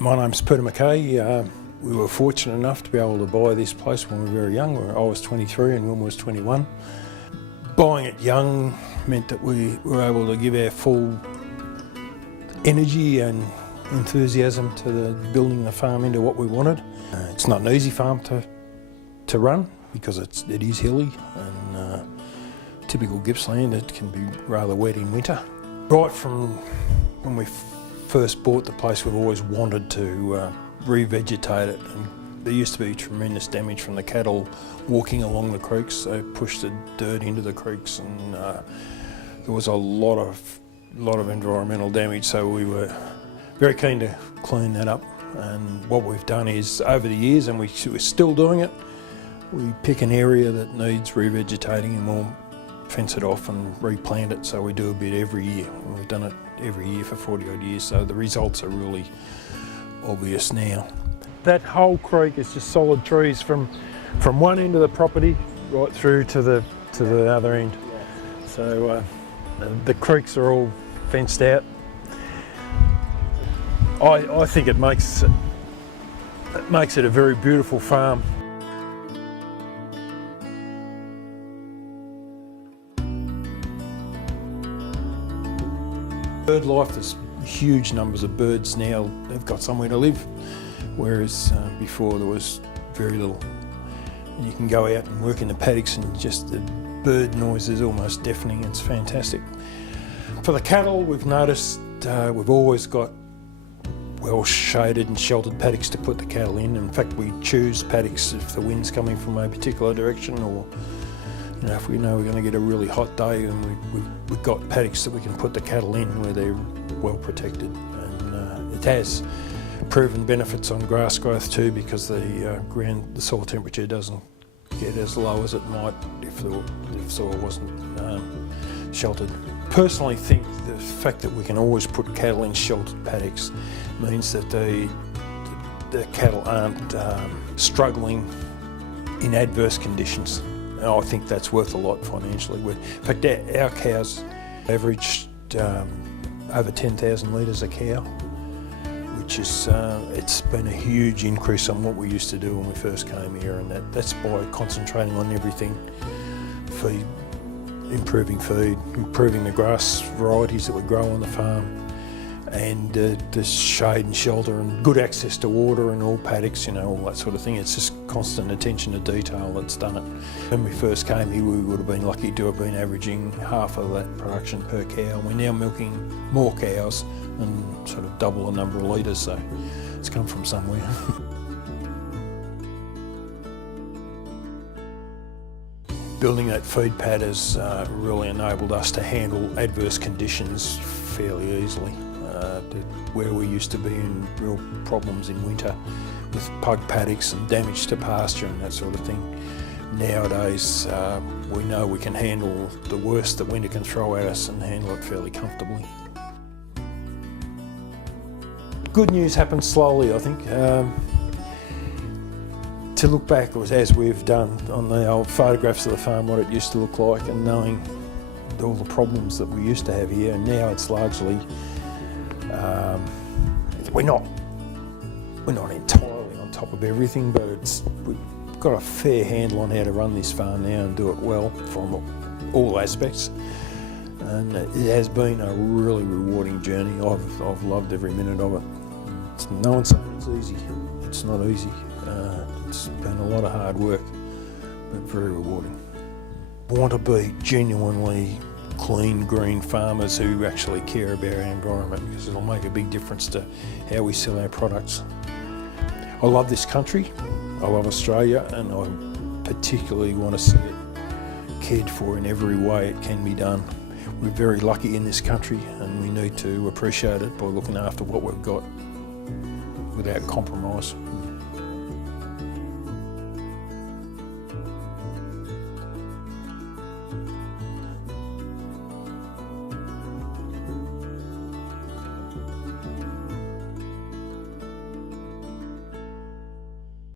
My name's Peter Mackay. We were fortunate enough to be able to buy this place when we were very young. I was 23 and Wilma was 21. Buying it young meant that we were able to give our full energy and enthusiasm to the building the farm into what we wanted. It's not an easy farm to run because it is hilly and typical Gippsland, it can be rather wet in winter. Right from when we first bought the place, we've always wanted to revegetate it. And there used to be tremendous damage from the cattle walking along the creeks. They pushed the dirt into the creeks, and there was a lot of environmental damage. So we were very keen to clean that up. And what we've done is, over the years, and we're still doing it, we pick an area that needs revegetating and we'll fence it off and replant it. So we do a bit every year. And we've done it every year for 40 odd years, so the results are really obvious now. That whole creek is just solid trees from one end of the property right through to the other end. So the creeks are all fenced out. I think it makes it a very beautiful farm. Bird life, there's huge numbers of birds now. They've got somewhere to live, whereas before there was very little. And you can go out and work in the paddocks and just the bird noise is almost deafening. It's fantastic. For the cattle, we've noticed we've always got well shaded and sheltered paddocks to put the cattle in. In fact, we choose paddocks if the wind's coming from a particular direction, or if we know we're going to get a really hot day, and we've got paddocks that we can put the cattle in where they're well protected. And it has proven benefits on grass growth too, because the soil temperature doesn't get as low as it might if soil wasn't sheltered. Personally think the fact that we can always put cattle in sheltered paddocks means that the cattle aren't struggling in adverse conditions. And I think that's worth a lot financially. In fact, our cows averaged over 10,000 litres a cow, which is it's been a huge increase on what we used to do when we first came here, and that's by concentrating on everything: feed, improving the grass varieties that we grow on the farm, and the shade and shelter and good access to water in all paddocks, all that sort of thing. It's just constant attention to detail that's done it. When we first came here, we would have been lucky to have been averaging half of that production per cow. We're now milking more cows and sort of double the number of litres, so it's come from somewhere. Building that feed pad has really enabled us to handle adverse conditions fairly easily. Where we used to be in real problems in winter with pug paddocks and damage to pasture and that sort of thing. Nowadays, we know we can handle the worst that winter can throw at us and handle it fairly comfortably. Good news happens slowly, I think. To look back, as we've done on the old photographs of the farm, what it used to look like, and knowing all the problems that we used to have here, and now it's largely we're not entirely on top of everything, but we've got a fair handle on how to run this farm now and do it well from all aspects. And it has been a really rewarding journey. I've loved every minute of it. No one's saying it's easy. It's not easy. It's been a lot of hard work, but very rewarding. I want to be genuinely clean, green farmers who actually care about our environment, because it'll make a big difference to how we sell our products. I love this country, I love Australia, and I particularly want to see it cared for in every way it can be done. We're very lucky in this country, and we need to appreciate it by looking after what we've got without compromise.